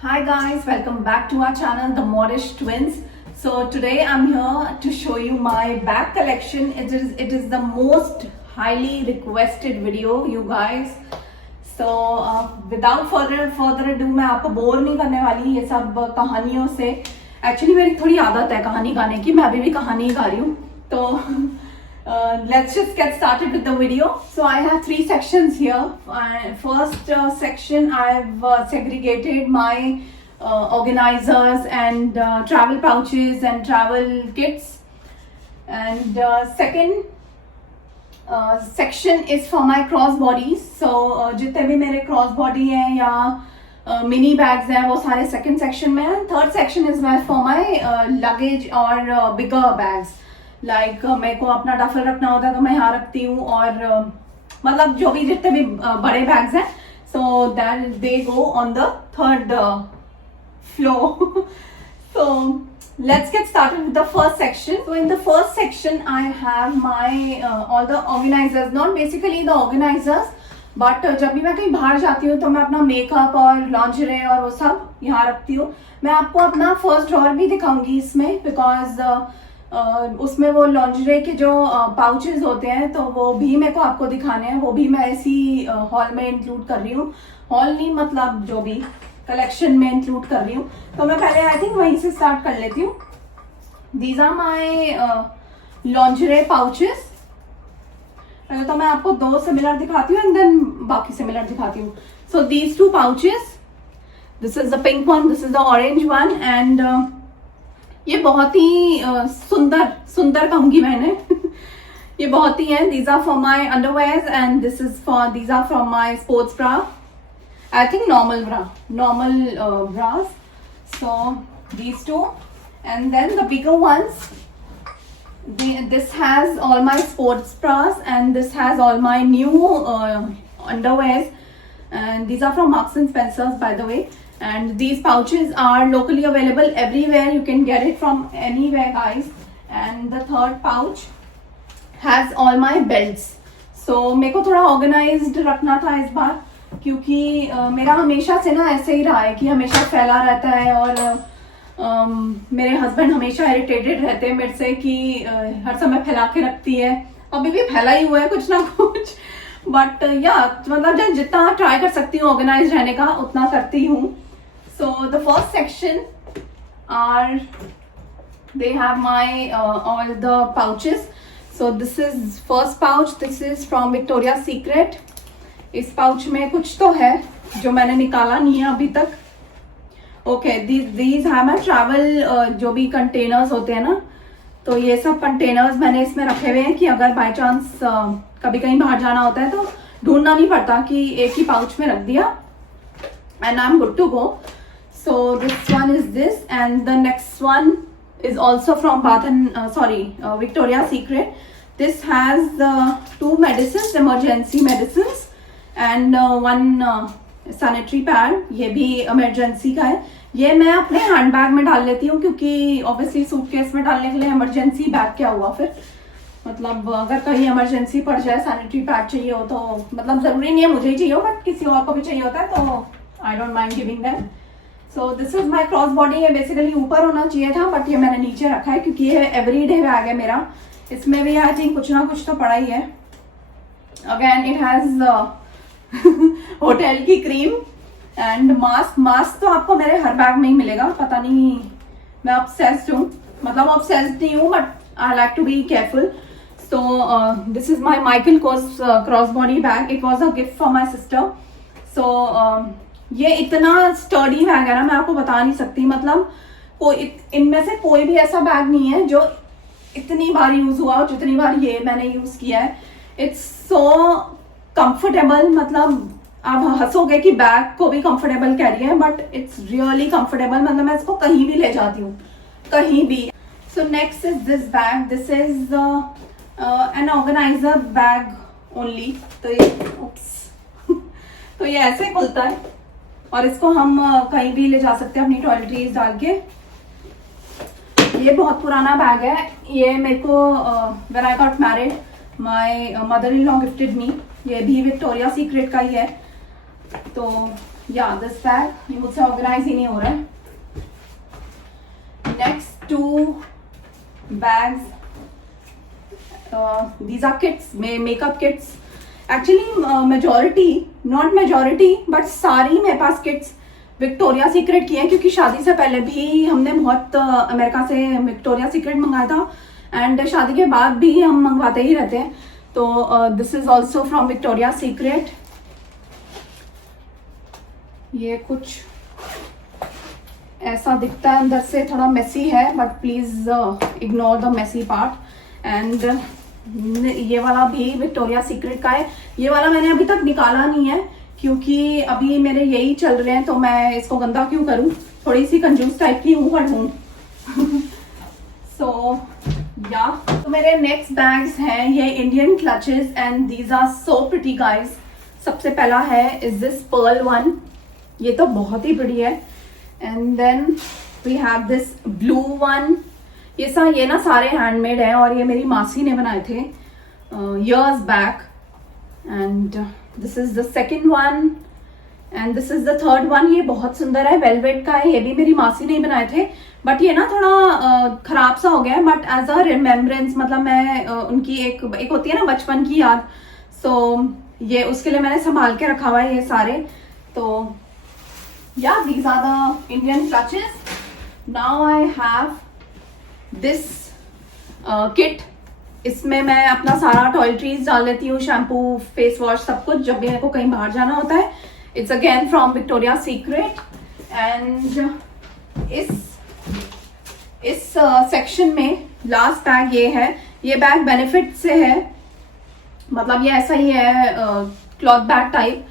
Hi guys, welcome back to our channel, The Modish Twins. So today I'm here to show you my bag collection. It is the most highly requested video, you guys. So without further ado, मैं आपको bore नहीं करने वाली ये सब कहानियों से. Actually मेरी थोड़ी आदत है कहानी गाने की, मैं अभी भी कहानी गा रही हूँ. तो let's just get started with the video. So I have three sections here. First section, I've segregated my organizers and travel pouches and travel kits. And second section is for my cross bodies. So जितने भी मेरे cross body हैं या mini bags हैं वो सारे second section में हैं. Third section is for my luggage or bigger bags. Like मेरे को अपना डफल रखना होता है तो मैं यहाँ रखती हूँ और मतलब जो भी जितने भी बड़े बैग्स हैं so that they go on the third floor. So let's get started with the first section. So in the first section I have my all the organizers, not basically the organizers but जब भी मैं कहीं बाहर जाती हूँ तो मैं अपना मेकअप और लॉन्जरे और वो सब यहाँ रखती हूँ. मैं आपको अपना फर्स्ट ड्रॉअर भी दिखाऊंगी इसमें बिकॉज उसमें वो लॉन्जरे के जो पाउचेस होते हैं तो वो भी मेरे को आपको दिखाने हैं. वो भी मैं ऐसी हॉल में इंक्लूड कर रही हूँ. हॉल नहीं मतलब जो भी कलेक्शन में इंक्लूड कर रही हूँ. तो मैं पहले आई थिंक वहीं से स्टार्ट कर लेती हूँ. These are my lingerie pouches. पहले तो मैं आपको दो सिमिलर दिखाती हूँ एंड देन बाकी सिमिलर दिखाती हूँ. सो these to pouches, this is the pink one, this is the orange one and ये बहुत ही सुंदर कहूंगी मैंने. ये बहुत ही है. These are for my underwears and this is these are from my sports bra. I think normal bras. So these two and then the bigger ones. This has all my sports bras and this has all my new underwears and these are from Marks and Spencer's by the way. And these pouches are locally available everywhere. You can get it from anywhere guys. And the third pouch has all my belts. So मेरे को थोड़ा organized रखना था इस बार क्योंकि मेरा हमेशा से ना ऐसे ही रहा है कि हमेशा फैला रहता है और मेरे हस्बैंड हमेशा इरिटेटेड रहते हैं मेरे से कि हर समय फैला के रखती है. अभी भी फैला ही हुआ है कुछ ना कुछ बट या मतलब जितना ट्राई कर सकती हूँ ऑर्गेनाइज रहने का उतना करती हूँ. So the first section are they have my all the pouches. So this is first pouch. This is from Victoria's Secret. इस pouch में कुछ तो है जो मैंने निकाला नहीं है अभी तक. Okay, these have my travel जो भी containers होते हैं ना तो ये सब containers मैंने इसमें रखे हुए हैं कि अगर by chance कभी कहीं बाहर जाना होता है तो ढूंढना नहीं पड़ता कि एक ही pouch में रख दिया and I'm good to go. So this one is this and the next one is also from Victoria's Secret. This has two medicines, emergency medicines and one sanitary pad. ये भी emergency का है. ये मैं अपने हैंड बैग में डाल लेती हूँ क्योंकि ऑब्वियसली सूटकेस में डालने के लिए इमरजेंसी बैग क्या हुआ फिर. मतलब अगर कहीं इमरजेंसी पड़ जाए सैनिटरी पैड चाहिए हो तो मतलब जरूरी नहीं है मुझे ही चाहिए हो बट किसी और को भी चाहिए होता है तो I don't mind giving that. So this is my cross body. ये बेसिकली ऊपर होना चाहिए था बट ये मैंने नीचे रखा है क्योंकि ये एवरीडे बैग है मेरा. इसमें भी आई थिंक कुछ ना कुछ तो पड़ा ही है. अगेन इट हैज होटल की क्रीम एंड मास्क तो आपको मेरे हर बैग में ही मिलेगा. पता नहीं मैं ऑब्सेस्ड हूँ मतलब ऑब्सेस्ड नहीं हूँ but I like to be careful. So this is my Michael Kors cross body bag. It was a gift for my sister. So ये इतना स्टर्डी बैग है ना मैं आपको बता नहीं सकती. मतलब कोई इनमें से कोई भी ऐसा बैग नहीं है जो इतनी बार यूज हुआ और जितनी बार ये मैंने यूज किया है. It's so comfortable. मतलब आप हंसोगे कि बैग को भी कंफर्टेबल कह रही है बट इट्स रियली कंफर्टेबल. मतलब मैं इसको कहीं भी ले जाती हूँ कहीं भी. So next is this bag. This is an organiser bag only. तो ये तो ये ऐसे खुलता है और इसको हम कहीं भी ले जा सकते हैं अपनी टॉयलेटरीज डाल के. ये बहुत पुराना बैग है. ये मेरे को when I got married my mother in law gifted me. ये भी विक्टोरिया सीक्रेट का ही है. तो या दिस बैग, ये मुझसे ऑर्गेनाइज ही नहीं हो रहा है. Next 2 bags, these are kits, makeup kits. Actually not majority but सारी मेरे पास किट्स विक्टोरिया सीक्रेट की हैं, क्योंकि शादी से पहले भी हमने बहुत अमेरिका से विक्टोरिया सीक्रेट मंगाया था एंड शादी के बाद भी हम मंगवाते ही रहते हैं. तो this is also from Victoria secret. ये कुछ ऐसा दिखता है, अंदर से थोड़ा मेसी है but please ignore the messy part. And ये वाला भी विक्टोरिया सीक्रेट का है. ये वाला मैंने अभी तक निकाला नहीं है क्योंकि अभी मेरे यही चल रहे हैं, तो मैं इसको गंदा क्यों करूं. थोड़ी सी कंजूस टाइप की हूँ बट हूँ. सो या तो मेरे नेक्स्ट बैग्स हैं ये Indian clutches and these are so pretty guys. सबसे पहला है इज दिस पर्ल वन. ये तो बहुत ही प्रिटी है. And then we have this blue one. ये ना सारे हैंडमेड है और ये मेरी मासी ने बनाए थे years back. And this is the second one and this is the third one. ये बहुत सुंदर है, वेलवेट का है. ये भी मेरी मासी ने ही बनाए थे बट ये ना थोड़ा खराब सा हो गया है, बट एज अ रिमेम्बरेंस, मतलब मैं उनकी एक होती है ना बचपन की याद, सो ये उसके लिए मैंने संभाल के रखा हुआ है ये सारे. तो या these are the Indian clutches. Now I have this kit. इसमें मैं अपना सारा टॉयलेटरीज डाल लेती हूँ, शैम्पू, फेस वॉश, सब कुछ, जब भी मेरे को कहीं बाहर जाना होता है. It's again from Victoria secret. And इस सेक्शन में लास्ट बैग ये है. ये बैग बेनिफिट से है, मतलब ये ऐसा ही है cloth bag type.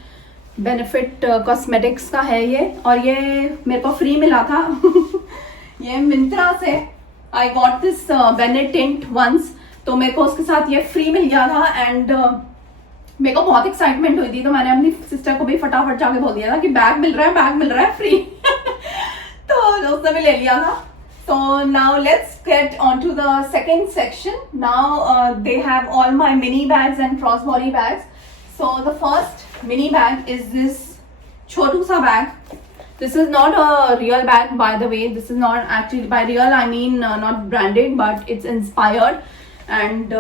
Benefit cosmetics का है ये और ये मेरे को फ्री मिला था. ये मिंत्रा से I got this Benetint ones, तो मेरे को उसके साथ ये फ्री मिल गया था. एंड मेरे को बहुत एक्साइटमेंट हुई थी, तो मैंने अपनी सिस्टर को भी फटाफट जाके बोल दिया था कि बैग मिल रहा है फ्री. तो उसने भी ले लिया था. So now let's get on to the second section. Now they have all my mini bags and crossbody bags. So the first mini bag is this chotu sa bag. This is not a real bag, by the way. This is not actually, by real I mean not branded, but it's inspired. And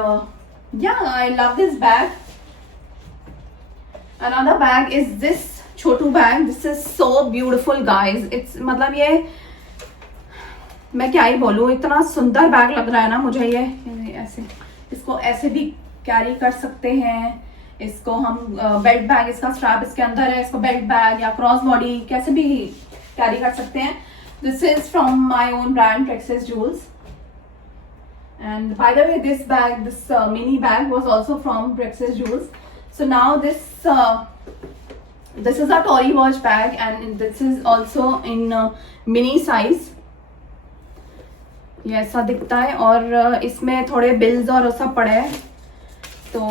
yeah, I love this bag. Another bag is this chotu bag. This is so beautiful, guys. It's मतलब ये मैं क्या ही बोलूँ, इतना सुंदर bag लग रहा है ना मुझे ये. ऐसे इसको ऐसे भी कैरी कर सकते हैं. इसको हम बेल्ट बैग, इसका स्ट्रैप इसके अंदर है, इसको बेल्ट बैग या क्रॉस बॉडी कैसे भी कैरी कर सकते हैं. This is from my own brand Trexis Jewels. And by the way this bag, this mini bag was also from Trexis Jewels. So now this is a Tory Burch bag and this is also in mini size. ये ऐसा दिखता है और इसमें थोड़े bills और सब पड़े हैं. तो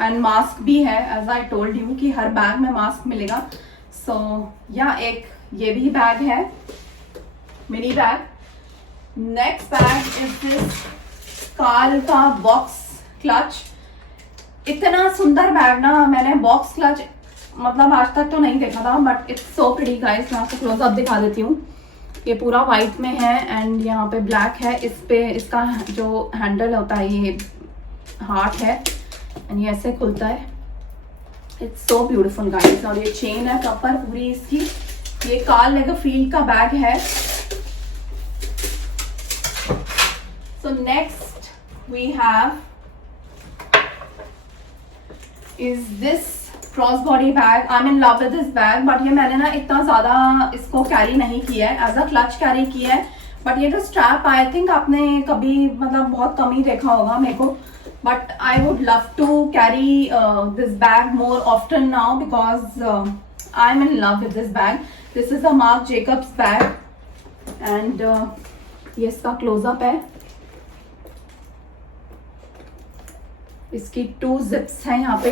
एंड मास्क भी है, एज आई टोल्ड यू कि हर बैग में मास्क मिलेगा. सो या एक ये भी बैग है, mini bag. Next bag is this Karl का बॉक्स क्लच. इतना सुंदर बैग ना मैंने बॉक्स क्लच मतलब आज तक तो नहीं देखा था, but it's so pretty guys. मैं आपको क्लोजअप दिखा देती हूँ. ये पूरा वाइट में है एंड यहाँ पे ब्लैक है. इस पे इसका जो हैंडल होता है ये हार्ट है एंड ये ऐसे खुलता है. It's so beautiful guys. और ये चेन है प्रॉपर पूरी इसकी. ये कार्ल लेगरफील्ड का बैग है. So next we have is this cross body bag. I am in love with this bag, but ये मैंने ना इतना ज्यादा इसको कैरी नहीं किया है, एज अ क्लच कैरी किया है. बट ये जो स्ट्रैप आई थिंक आपने कभी मतलब बहुत कम ही देखा होगा मेरे को. But I would love to carry this bag more often now because I am in love with this bag. This is a Marc Jacobs bag and ये इसका क्लोजअप है. इसकी 2 जिप्स हैं यहाँ पे.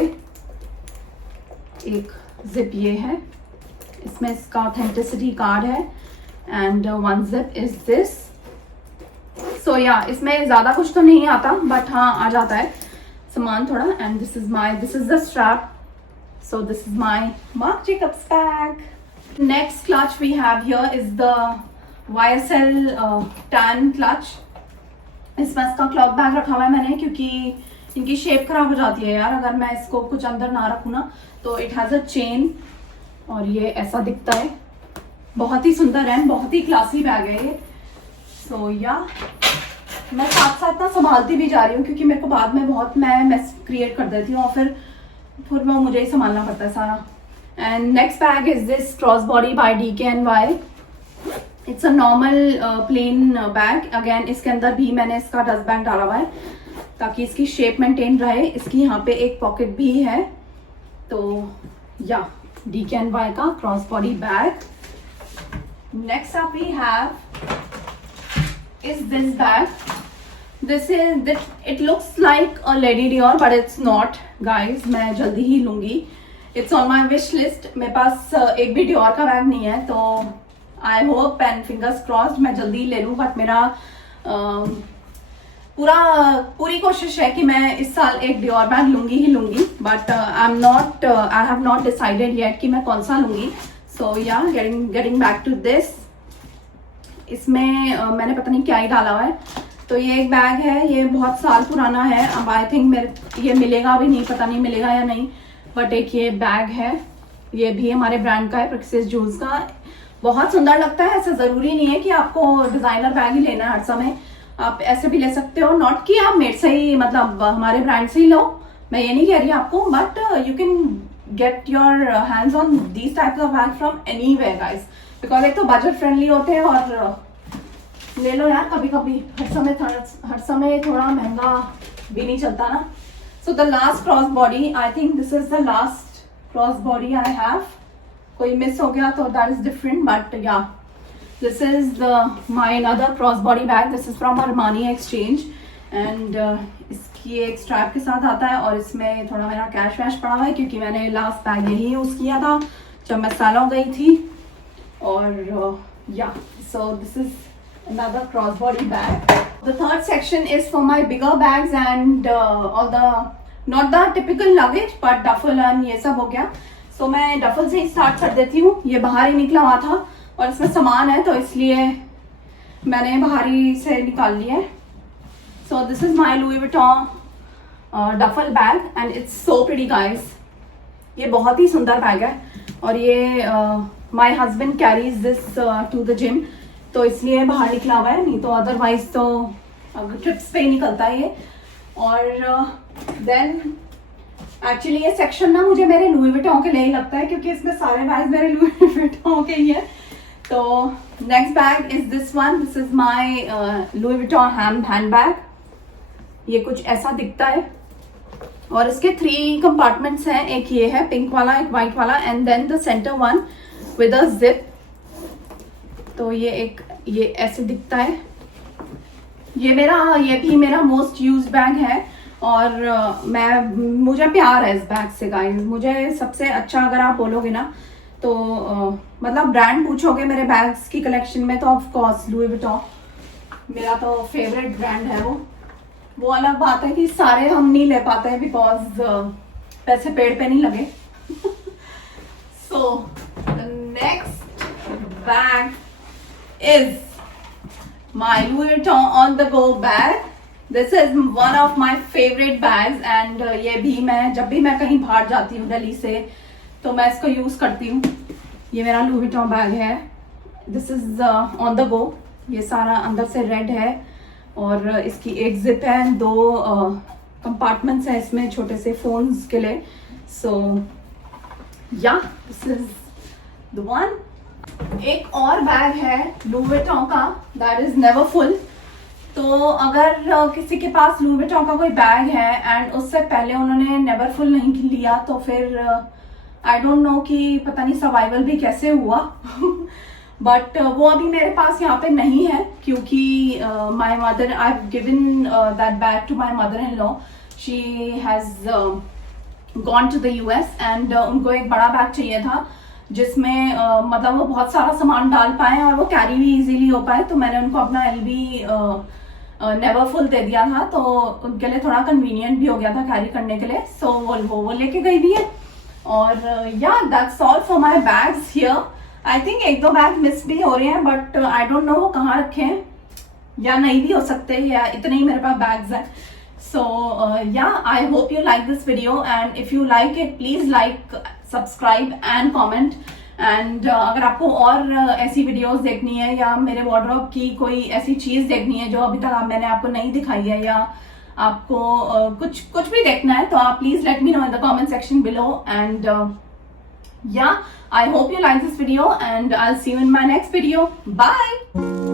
एक जिप ये है, इसमें इसका ऑथेंटिसिटी कार्ड है एंड 1 जिप इज दिस. सो या इसमें ज्यादा कुछ तो नहीं आता बट हाँ आ जाता है सामान थोड़ा. And this is the strap. So this is my mark Jacobs bag. Next clutch we have here is the YSL tan clutch. इसमें इसका क्लॉथ बैग रखा हुआ है मैंने, क्योंकि इनकी शेप खराब हो जाती है यार अगर मैं इसको कुछ अंदर ना रखूँ ना। तो इट हैज़ अ चेन और ये ऐसा दिखता है, बहुत ही सुंदर है, बहुत ही क्लासी बैग है ये। सो या मैं साथ साथ ना संभालती भी जा रही हूँ, क्योंकि मेरे को बाद में बहुत मैं मेस क्रिएट कर देती हूँ और फिर वो मुझे ही संभालना पड़ता है सारा। And next bag is this cross body by DKNY। It's a normal plain bag. Again इसके अंदर भी मैंने इसका डस्ट बैग डाला हुआ है ताकि इसकी शेप मेंटेन रहे। इसकी यहाँ पे एक पॉकेट भी है। तो या DKNY का cross body bag. Next up we have is this bag. This is it looks like a Lady Dior but it's not guys. मैं जल्दी ही लूंगी, it's on my wish list. मेरे पास एक भी डियोर का बैग नहीं है, तो I hope and fingers crossed मैं जल्दी ले लूँ। बट मेरा पूरी कोशिश है कि मैं इस साल एक डियोर बैग लूंगी ही लूंगी। But I have not decided yet कि मैं कौन सा लूंगी। सो या गेटिंग बैक टू दिस। इसमें मैंने पता नहीं क्या ही डाला हुआ है। तो ये एक बैग है, ये बहुत साल पुराना है। अब आई थिंक मेरे ये मिलेगा भी नहीं, पता नहीं मिलेगा या नहीं। बट एक ये बैग है, ये भी हमारे ब्रांड का है, प्रेक्सिस जूस का। बहुत सुंदर लगता है। ऐसा जरूरी नहीं है कि आपको डिजाइनर बैग ही लेना है हर समय, आप ऐसे भी ले सकते हो। नॉट कि आप मेरे से ही मतलब हमारे ब्रांड से ही लो, मैं ये नहीं कह रही आपको, but you can get your hands on these types of bag from anywhere guys, because एक तो बजट फ्रेंडली होते हैं और ले लो यार कभी कभी, हर समय थोड़ा महंगा भी नहीं चलता ना। So the last cross body, I think this is the last cross body I have. कोई मिस हो गया तो दैट इज डिफरेंट, बट या this is my another cross body bag. This is from Armani exchange and इसकी एक strap के साथ आता है और इसमें थोड़ा मेरा कैश वैश पड़ा हुआ है, क्योंकि मैंने लास्ट बैग यही यूज किया था जब मैं सैलो गई थी। और या सो this is another crossbody bag. The third section is for my bigger bags and all the not the typical luggage but duffel and ये सब हो गया। So मैं duffel से ही start कर देती हूँ। ये बाहर ही निकला हुआ था और इसमें सामान है तो इसलिए मैंने बाहर ही से निकाल लिया है। So this is my Louis Vuitton duffel bag and it's so pretty guys। ये बहुत ही सुंदर बैग है और ये my husband carries this to the gym, तो इसलिए बाहर निकला हुआ है, नहीं तो अदरवाइज तो ट्रिप्स पे ही निकलता है ये। और देन एक्चुअली ये सेक्शन ना मुझे मेरे लुई विटॉन के लिए ही लगता है, क्योंकि इसमें सारे बैग मेरे लुई विटॉन के ही है। तो next bag is this one. This is my Louis Vuitton hand bag. ये कुछ ऐसा दिखता है और इसके 3 कंपार्टमेंट्स हैं। एक ये है पिंक वाला, एक वाइट वाला and then the centre one with a zip. तो ये ऐसे दिखता है। ये भी मेरा मोस्ट यूज बैग है और मुझे प्यार है इस बैग से गाइस। मुझे सबसे अच्छा अगर आप बोलोगे ना तो मतलब ब्रांड पूछोगे मेरे बैग्स की कलेक्शन में तो ऑफ कोर्स लुई विटॉन मेरा तो फेवरेट ब्रांड है। वो अलग बात है कि सारे हम नहीं ले पाते हैं बिकॉज पैसे पेड़ पे नहीं लगे। So the next bag is my Louis Vuitton on the go bag. This is one of my favorite bags and ये भी मैं जब भी मैं कहीं बाहर जाती हूँ दिल्ली से तो मैं इसको यूज करती हूँ। ये मेरा Louis Vuitton बैग है। This is on the go। ये सारा अंदर से रेड है और इसकी एक जिप है, 2 कंपार्टमेंट्स है इसमें छोटे से फोन्स के लिए। सो या दिस इज द वन। एक और बैग है लुई विटॉन का, दैट इज नेवर फुल। तो अगर किसी के पास लुई विटॉन का कोई बैग है एंड उससे पहले उन्होंने नेवर फुल नहीं लिया तो फिर आई डोंट नो कि पता नहीं सर्वाइवल भी कैसे हुआ। बट वो अभी मेरे पास यहाँ पे नहीं है क्योंकि my mother I have given that bag to my mother in law. She has gone to the US and उनको एक बड़ा बैग चाहिए था जिसमें मतलब वो बहुत सारा सामान डाल पाए और वो कैरी भी इजीली हो पाए। तो मैंने उनको अपना LV नेवर फुल दे दिया था तो उनके लिए थोड़ा कन्वीनियंट भी हो गया था कैरी करने के लिए। सो वो लेके गई भी है। और या that's all for my bags here. I think एक दो बैग मिस भी हो रहे हैं, बट आई डोंट नो वो कहाँ रखे हैं, या नहीं भी हो सकते, या इतने ही मेरे पास बैग्स हैं. So yeah, I hope you like this video, and if you like it, please like, subscribe and comment. And अगर आपको और ऐसी वीडियोस देखनी है या मेरे वार्डरोब की कोई ऐसी चीज देखनी है जो अभी तक मैंने आपको नहीं दिखाई है, या आपको कुछ भी देखना है, तो आप please let me know in the comment section below. And yeah, I hope you like this video, and I'll see you in my next video. Bye.